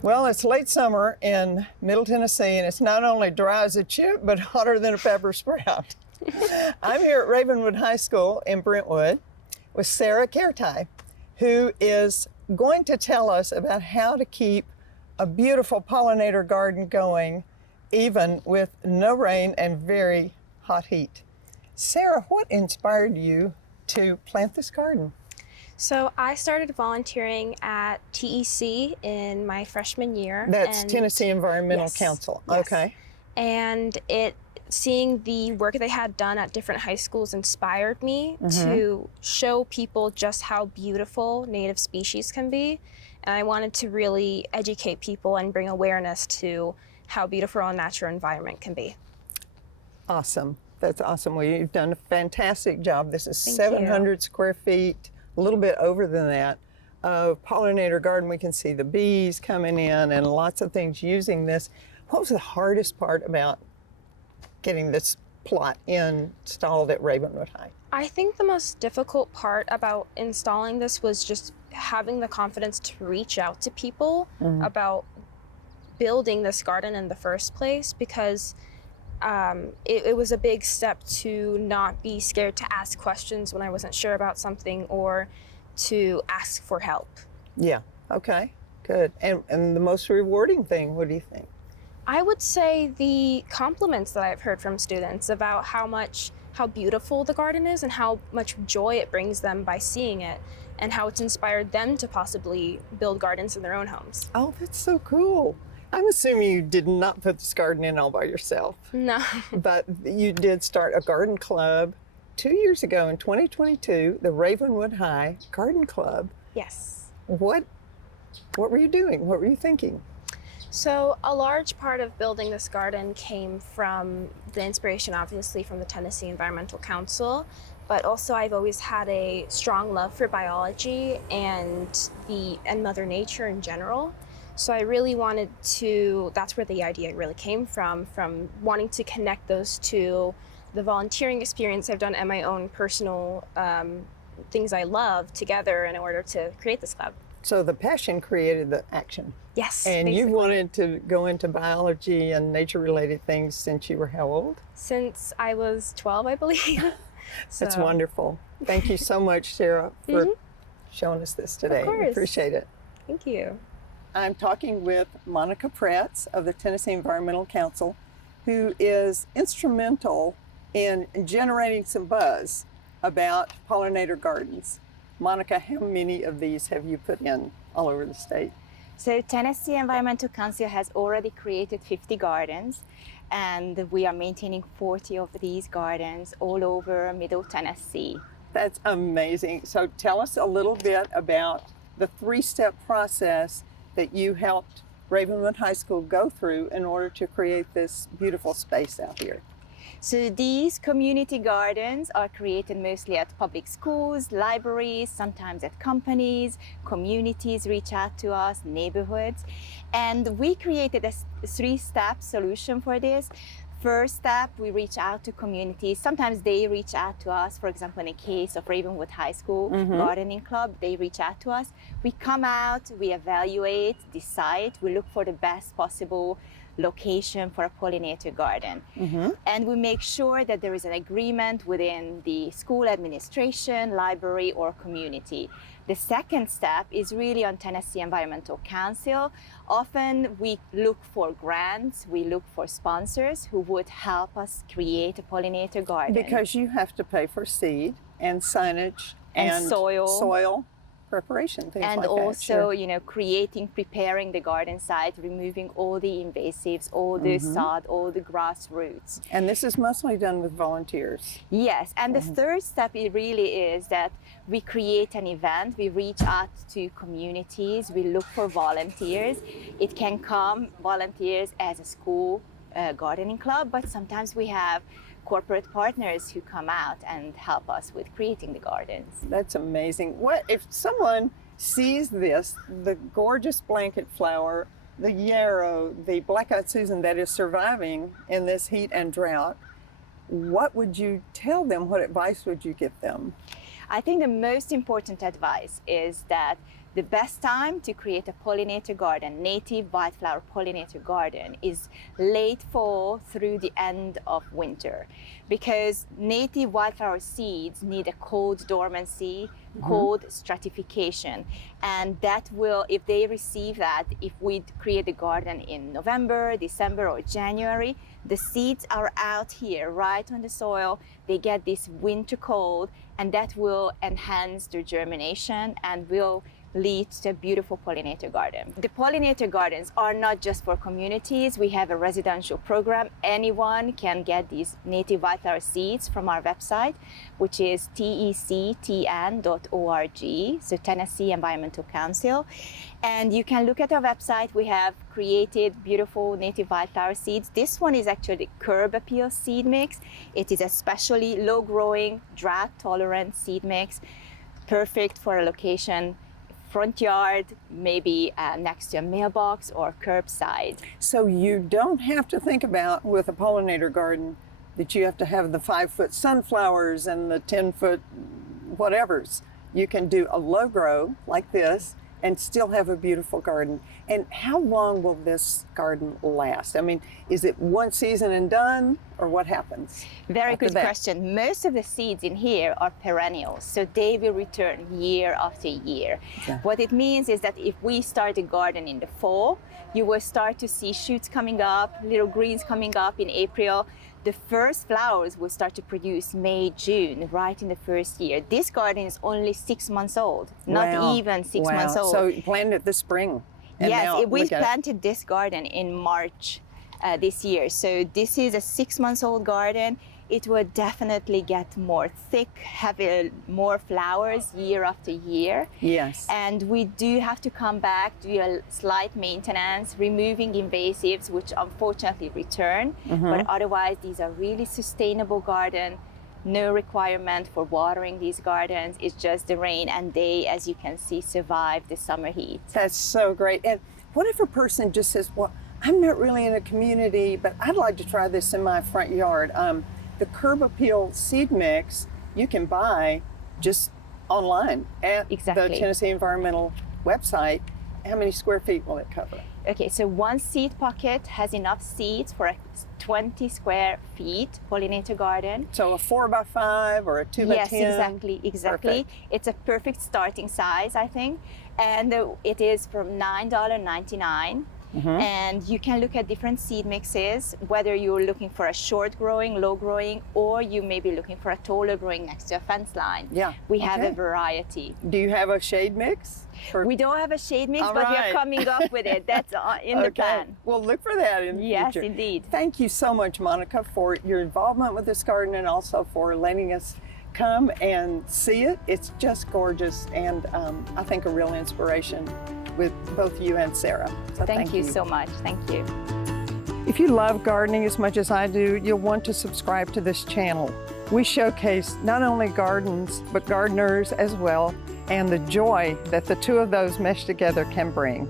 Well, it's late summer in Middle Tennessee, and it's not only dry as a chip, but hotter than a pepper sprout. I'm here at Ravenwood High School in Brentwood with Sarah Kertai, who is going to tell us about how to keep a beautiful pollinator garden going, even with no rain and very hot heat. Sarah, what inspired you to plant this garden? So I started volunteering at TEC in my freshman year. That's Tennessee Environmental Yes, Council. yes. Okay. And seeing the work they had done at different high schools inspired me to show people just how beautiful native species can be. And I wanted to really educate people and bring awareness to how beautiful our natural environment can be. Awesome. That's awesome. Well, you've done a fantastic job. This is Thank 700 square feet, a little bit over than that, of pollinator garden. We can see the bees coming in and lots of things using this. What was the hardest part about getting this plot installed at Ravenwood High? I think the most difficult part about installing this was just having the confidence to reach out to people about building this garden in the first place, because it was a big step to not be scared to ask questions when I wasn't sure about something or to ask for help. Yeah, okay, good. And the most rewarding thing, what do you think? I would say the compliments that I've heard from students about how beautiful the garden is and how much joy it brings them by seeing it, and how it's inspired them to possibly build gardens in their own homes. Oh, that's so cool. I'm assuming you did not put this garden in all by yourself. No. But you did start a garden club 2 years ago in 2022, the Ravenwood High Garden Club. Yes. What were you doing? What were you thinking? So a large part of building this garden came from the inspiration, obviously, from the Tennessee Environmental Council, but also I've always had a strong love for biology and Mother Nature in general. So I really wanted to, that's where the idea really came from wanting to connect those to the volunteering experience I've done and my own personal things I love together in order to create this club. So the passion created the action. Yes. And basically. you wanted to go into biology and nature-related things since you were how old? Since I was 12, I believe. That's wonderful. Thank you so much, Sarah, for showing us this today. Of course. Appreciate it. Thank you. I'm talking with Monica Praetz of the Tennessee Environmental Council, who is instrumental in generating some buzz about pollinator gardens. Monica, how many of these have you put in all over the state? So Tennessee Environmental Council has already created 50 gardens, and we are maintaining 40 of these gardens all over Middle Tennessee. That's amazing. So tell us a little bit about the three-step process that you helped Ravenwood High School go through in order to create this beautiful space out here. So these community gardens are created mostly at public schools, libraries, sometimes at companies. Communities reach out to us, neighborhoods. And we created a three-step solution for this. First step, we reach out to communities. Sometimes they reach out to us. For example, in the case of Ravenwood High School Gardening Club, they reach out to us. We come out, we evaluate the site, we look for the best possible location for a pollinator garden. And we make sure that there is an agreement within the school administration, library, or community. The second step is really on Tennessee Environmental Council. Often we look for grants, we look for sponsors who would help us create a pollinator garden. Because you have to pay for seed and signage and soil preparation, things and like also, that. preparing the garden site, removing all the invasives, all the sod, all the grass roots. And this is mostly done with volunteers. Yes, and the third step really is that we create an event, we reach out to communities, we look for volunteers. It can come volunteers as a school gardening club, but sometimes we have corporate partners who come out and help us with creating the gardens. That's amazing. What if someone sees this, the gorgeous blanket flower, the yarrow, the black-eyed Susan that is surviving in this heat and drought, what would you tell them? What advice would you give them? I think the most important advice is that The best time to create a pollinator garden, native wildflower pollinator garden, is late fall through the end of winter, because native wildflower seeds need a cold dormancy, cold stratification, and that will, if they receive that, if we create a garden in November, December, or January, the seeds are out here right on the soil, they get this winter cold, and that will enhance their germination and will lead to a beautiful pollinator garden. The pollinator gardens are not just for communities. We have a residential program. Anyone can get these native wildflower seeds from our website, which is tectn.org, so Tennessee Environmental Council. And you can look at our website. We have created beautiful native wildflower seeds. This one is actually curb appeal seed mix. It is especially low growing, drought tolerant seed mix, perfect for a location front yard, maybe next to a mailbox or curbside. So you don't have to think about, with a pollinator garden, that you have to have the 5-foot sunflowers and the 10-foot whatevers. You can do a low grow like this and still have a beautiful garden. And how long will this garden last? I mean, is it one season and done, or what happens? Very after good that? question. Most of the seeds in here are perennials, so they will return year after year. Yeah. What it means is that if we start a garden in the fall, you will start to see shoots coming up, little greens coming up in April. The first flowers will start to produce May, June, right in the first year. This garden is only 6 months old, not Wow. even 6 Wow. months old. So you planted it this spring. And now Yes, we look at it. planted this garden in March this year. So this is a 6 months old garden. It will definitely get more thick, have more flowers year after year. Yes. And we do have to come back, do a slight maintenance, removing invasives, which unfortunately return. But otherwise, these are really sustainable garden. No requirement for watering these gardens. It's just the rain, and they, as you can see, survive the summer heat. That's so great. And what if a person just says, well, I'm not really in a community, but I'd like to try this in my front yard. The curb appeal seed mix you can buy just online at Exactly. the Tennessee Environmental website. How many square feet will it cover? Okay, so one seed pocket has enough seeds for a 20 square feet pollinator garden. So a 4x5 or a 2x10? Yes, exactly. Perfect. It's a perfect starting size, I think. And it is from $9.99. And you can look at different seed mixes, whether you're looking for a short growing, low growing, or you may be looking for a taller growing next to a fence line. Yeah. We have Okay. a variety. Do you have a shade mix? We don't have a shade mix, All but right. we're coming up with it. That's in the Okay. plan. Well, look for that in the Yes, future. indeed. Thank you so much, Monica, for your involvement with this garden and also for letting us come and see it. It's just gorgeous, and I think a real inspiration with both you and Sarah. So Thank you so much. Thank you. If you love gardening as much as I do, you'll want to subscribe to this channel. We showcase not only gardens, but gardeners as well, and the joy that the two of those meshed together can bring.